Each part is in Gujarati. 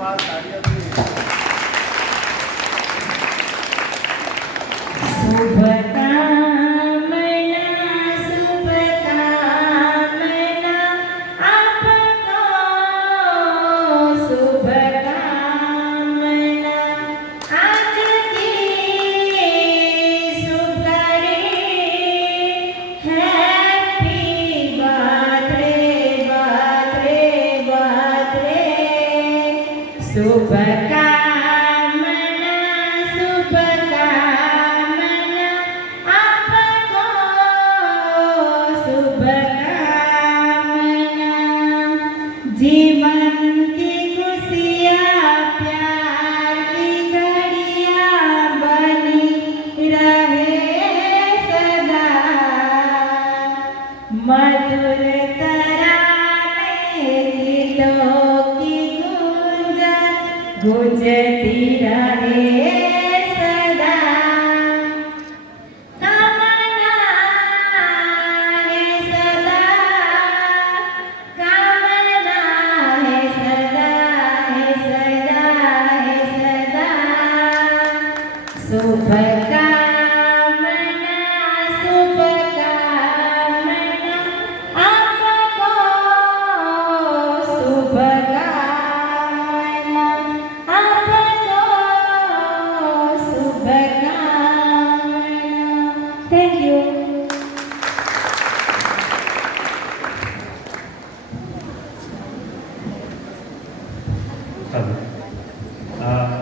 જોરદાર તાળીઓથી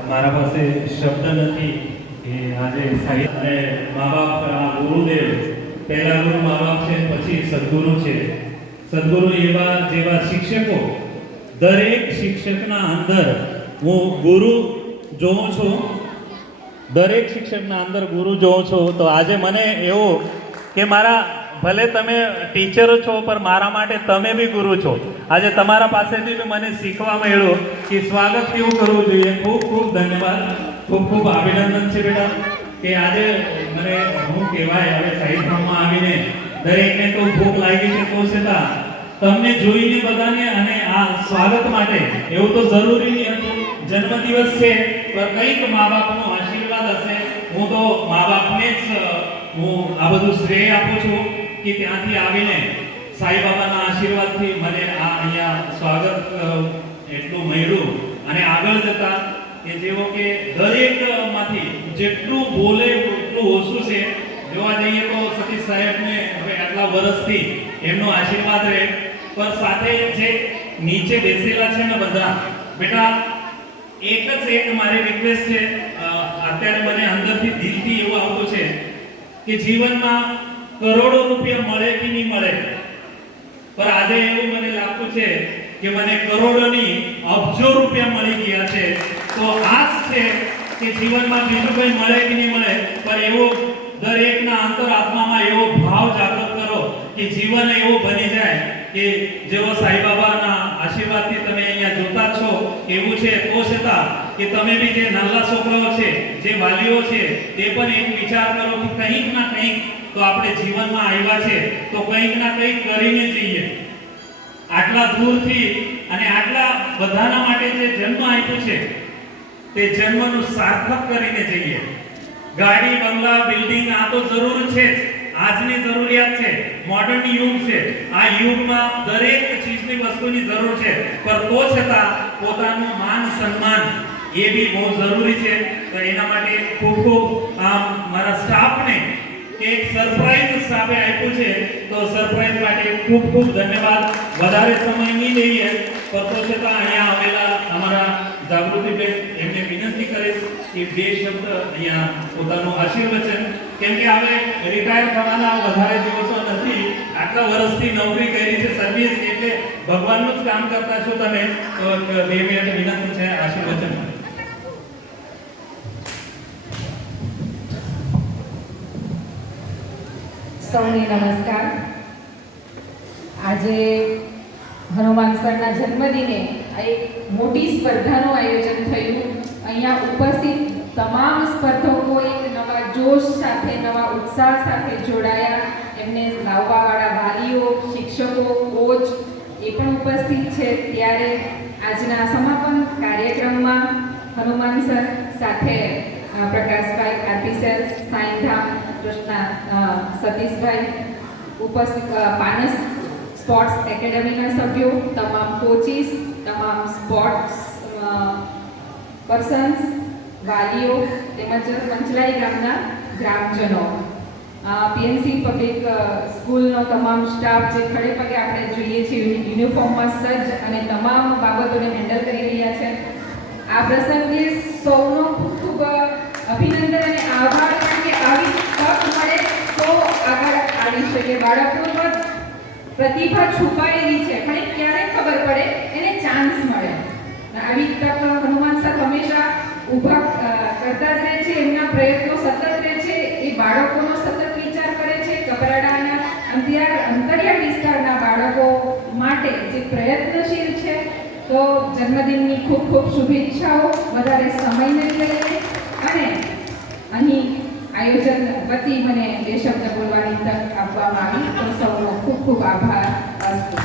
મારા પાસે શબ્દ નથી કે આજે સાહિત્ય અને મા બાપ ગુરુદેવ, પહેલા ગુરુ મા બાપ છે, પછી સદગુરુ છે. સદગુરુ એવા જેવા શિક્ષકો, દરેક શિક્ષકના અંદર હું ગુરુ જોઉં છું, દરેક શિક્ષકના અંદર ગુરુ જોઉં છું. તો આજે મને એવું કે મારા ભલે તમે ટીચરો છો પણ મારા માટે તમે બી ગુરુ છો. આજે તમારા પાસેથી બી મને શીખવા મળ્યું કે સ્વાગત કેવું કરવું જોઈએ. ખૂબ ખૂબ ધન્યવાદ, ખૂબ ખૂબ અભિનંદન છે બેટા કે આજે મને હું કહેવાય હવે સાહિત્યમાં આવીને દરેકને તો ભૂખ લાગી છે તો છતાં તમને જોઈને બધાને અને આ સ્વાગત માટે એવું તો જરૂરી નહીં હતું. જન્મદિવસ છે પણ કંઈક મા બાપનો આશીર્વાદ હશે. હું તો મા બાપને જ હું આ બધું શ્રેય આપું છું કે ત્યાંથી આવીને સાઈ બાબાના આશીર્વાદથી મને આ અહીંયા સ્વાગત એટલું મળ્યું. અને આગળ જતા કે જેવો કે દરેકમાંથી જેટલું બોલે એટલું ઓછું છે. જોવા જઈએ તો સતીશ સાહેબને હવે આટલા વર્ષથી એમનો આશીર્વાદ રહે. પણ સાથે જે નીચે બેસેલા છે ને બધા બેટા, એક જ એક મારી રિક્વેસ્ટ છે. અત્યારે મને અંદરથી દિલથી એવું આવતું છે કે જીવનમાં કરોડો રૂપિયા મળે કે નહીં મળે, પણ આજે એવું મને લાગતું છે કે મને કરોડોની અબજો રૂપિયા મળી ગયા છે. તો આ જ છે કે જીવનમાં બીજું કંઈ મળે કે નહીં મળે, પણ એવો દરેકના અંતરાત્મામાં એવો ભાવ જાગૃત કરો કે જીવન એવું બની જાય કે જેવો સાઈ બાબાના આશીર્વાદથી તમે અહીંયા જોતા છો એવું છે. તો છતાં કે તમે બી જે નાના છોકરાઓ છે, જે વાલીઓ છે, તે પણ એક વિચાર કરો કે કંઈક ના કંઈક તો આપણે જીવનમાં આવ્યા છે તો કંઈક ના કંઈક કરીને જઈએ. આટલા દૂરથી અને આટલા બધાના માટે જે જન્મ આપ્યો છે તે જન્મનું સાર્થક કરીને જઈએ. ગાડી, બંગલા, બિલ્ડિંગ આ તો જરૂર છે જ, આજની જરૂરિયાત છે, મોડર્ન યુગ છે. આ યુગમાં દરેક ચીજની વસ્તુની જરૂર છે, પણ તો છતાં પોતાનું માન સન્માન એ બી બહુ જરૂરી છે. તો એના માટે ખૂબ ખૂબ મારા સ્ટાફને એક સરપ્રાઈઝ સ્ટાફે આપ્યું છે તો સરપ્રાઈઝ માટે ખૂબ ખૂબ ધન્યવાદ. વધારે સમય નહીં લઈએ પણ તો છતાં અહીંયા આવેલા અમારા જાગૃતિબેન એમને વિનંતી કરીશ કે બે શબ્દ અહીંયા પોતાનું આશીર્વચન, કેમ કે હવે રિટાયર થવાના વધારે દિવસો નથી. આટલા વર્ષથી નોકરી કરી છે, સર્વિસ, એટલે ભગવાનનું જ કામ કરતા છો તમે. તો 2 મિનિટ વિનંતી છે આશીર્વચન. સૌને નમસ્કાર. આજે હનુમાન સરના જન્મદિને એક મોટી સ્પર્ધાનું આયોજન થયું. અહીંયા ઉપસ્થિત તમામ સ્પર્ધકો એક નવા જોશ સાથે, નવા ઉત્સાહ સાથે જોડાયા. એમને લાવવાવાળા વાલીઓ, શિક્ષકો, કોચ એ પણ ઉપસ્થિત છે. ત્યારે આજના સમાપન કાર્યક્રમ હનુમાન સર સાથે પ્રકાશભાઈ આરપી સર સાઈધામ ટ્રસ્ટના સતીશભાઈ ઉપસ્થિત પાનસ સ્પોર્ટ્સ એકેડમીના સભ્યો, તમામ કોચિસ, તમામ સ્પોર્ટ્સ પર્સન્સ, વાલીઓ તેમજ પંચલાઈ ગામના ગ્રામજનો, પીએનસી પબ્લિક સ્કૂલનો તમામ સ્ટાફ જે ખડે પગે આપણે જોઈએ છીએ યુનિફોર્મમાં સજ્જ અને તમામ બાબતોને હેન્ડલ કરી રહ્યા છે. આ પ્રસંગે સૌનો ખૂબ ખૂબ અભિનંદન અને આભાર, કારણ કે આવી તક મળે તો આગળ આવી શકે. બાળકોમાં પ્રતિભા છુપાયેલી છે પણ એ ક્યારે ખબર પડે, એને ચાન્સ મળે. આવી તક હનુમાન સર હંમેશા ઊભા કરતા જ રહે છે, એમના પ્રયત્નો સતત રહે છે, એ બાળકોનો સતત વિચાર કરે છે. કપરાડાના અંતરિયાળ વિસ્તારના બાળકો માટે જે પ્રયત્નશીલ છે. તો જન્મદિનની ખૂબ ખૂબ શુભેચ્છાઓ. વધારે સમય નહીં લઈએ અને અહીં આયોજન વતી મને બે શબ્દ બોલવાની તક આપવામાં આવી, તો સૌનો ખૂબ ખૂબ આભાર. અસ્તુ.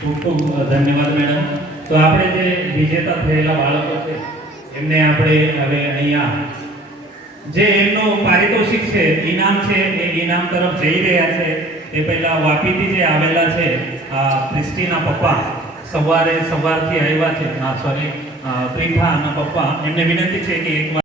ખૂબ ખૂબ ધન્યવાદ મેડમ. તો આપણે જે વિજેતા થયેલા બાળકો છે એમને આપણે હવે અહીંયા જે એમનું પારિતોષિક છે, ઇનામ છે, એ ઇનામ તરફ જઈ રહ્યા છે. એ પહેલા વાપીથી જે આવેલા છે ક્રિસ્ટીના પપ્પા સવારથી આવ્યા છે, સોરી પ્રીઠાના પપ્પા, એમને વિનંતી છે કે એક